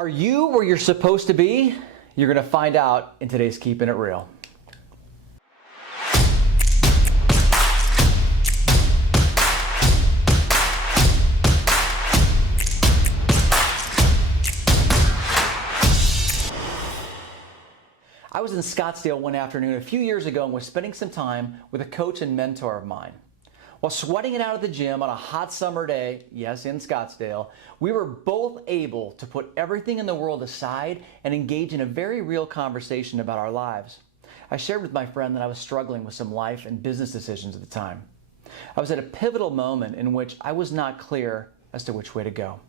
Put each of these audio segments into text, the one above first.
Are you where you're supposed to be? You're going to find out in today's Keeping It Real. I was in Scottsdale one afternoon a few years ago and was spending some time with a coach and mentor of mine. While sweating it out at the gym on a hot summer day, yes, in Scottsdale, we were both able to put everything in the world aside and engage in a very real conversation about our lives. I shared with my friend that I was struggling with some life and business decisions at the time. I was at a pivotal moment in which I was not clear as to which way to go.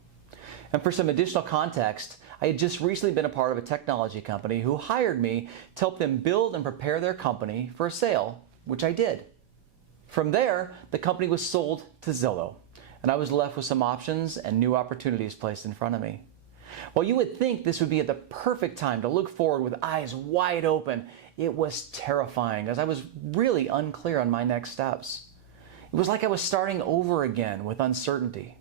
And for some additional context, I had just recently been a part of a technology company who hired me to help them build and prepare their company for a sale, which I did. From there, the company was sold to Zillow, and I was left with some options and new opportunities placed in front of me. While you would think this would be at the perfect time to look forward with eyes wide open, it was terrifying as I was really unclear on my next steps. It was like I was starting over again with uncertainty.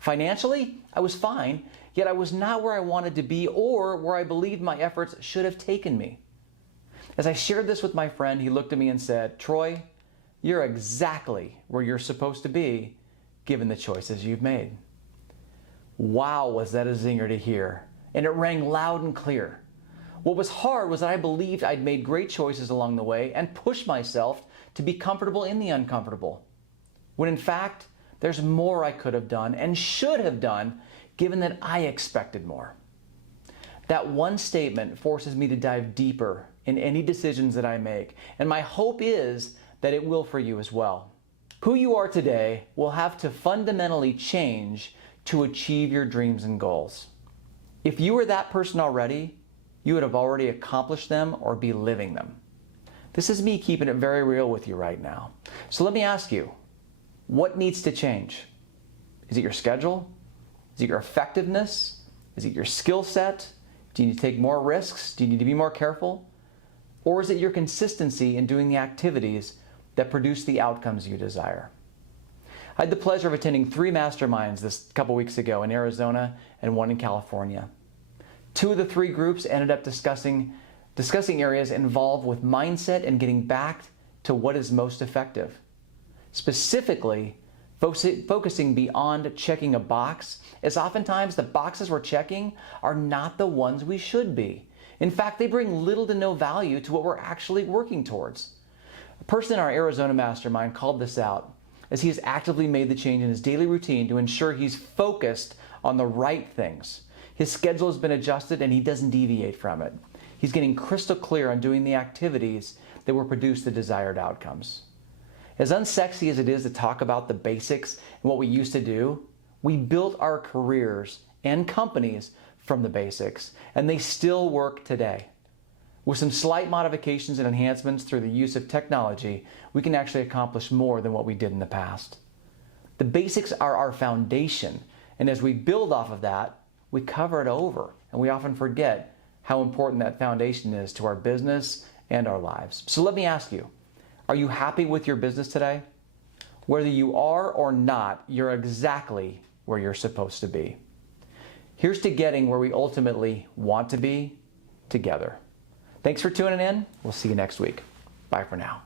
Financially, I was fine, yet I was not where I wanted to be or where I believed my efforts should have taken me. As I shared this with my friend, he looked at me and said, "Troy, you're exactly where you're supposed to be, given the choices you've made." Wow, was that a zinger to hear, and it rang loud and clear. What was hard was that I believed I'd made great choices along the way and pushed myself to be comfortable in the uncomfortable, when in fact, there's more I could have done and should have done, given that I expected more. That one statement forces me to dive deeper in any decisions that I make, and my hope is that it will for you as well. Who you are today will have to fundamentally change to achieve your dreams and goals. If you were that person already, you would have already accomplished them or be living them. This is me keeping it very real with you right now. So let me ask you, what needs to change? Is it your schedule? Is it your effectiveness? Is it your skill set? Do you need to take more risks? Do you need to be more careful? Or is it your consistency in doing the activities that produce the outcomes you desire? I had the pleasure of attending 3 masterminds this couple weeks ago in Arizona and one in California. 2 of the 3 groups ended up discussing areas involved with mindset and getting back to what is most effective. Specifically, focusing beyond checking a box, as oftentimes the boxes we're checking are not the ones we should be. In fact, they bring little to no value to what we're actually working towards. A person in our Arizona mastermind called this out as he has actively made the change in his daily routine to ensure he's focused on the right things. His schedule has been adjusted and he doesn't deviate from it. He's getting crystal clear on doing the activities that will produce the desired outcomes. As unsexy as it is to talk about the basics and what we used to do, we built our careers and companies from the basics, and they still work today. With some slight modifications and enhancements through the use of technology, we can actually accomplish more than what we did in the past. The basics are our foundation, and as we build off of that, we cover it over, and we often forget how important that foundation is to our business and our lives. So let me ask you, are you happy with your business today? Whether you are or not, you're exactly where you're supposed to be. Here's to getting where we ultimately want to be together. Thanks for tuning in. We'll see you next week. Bye for now.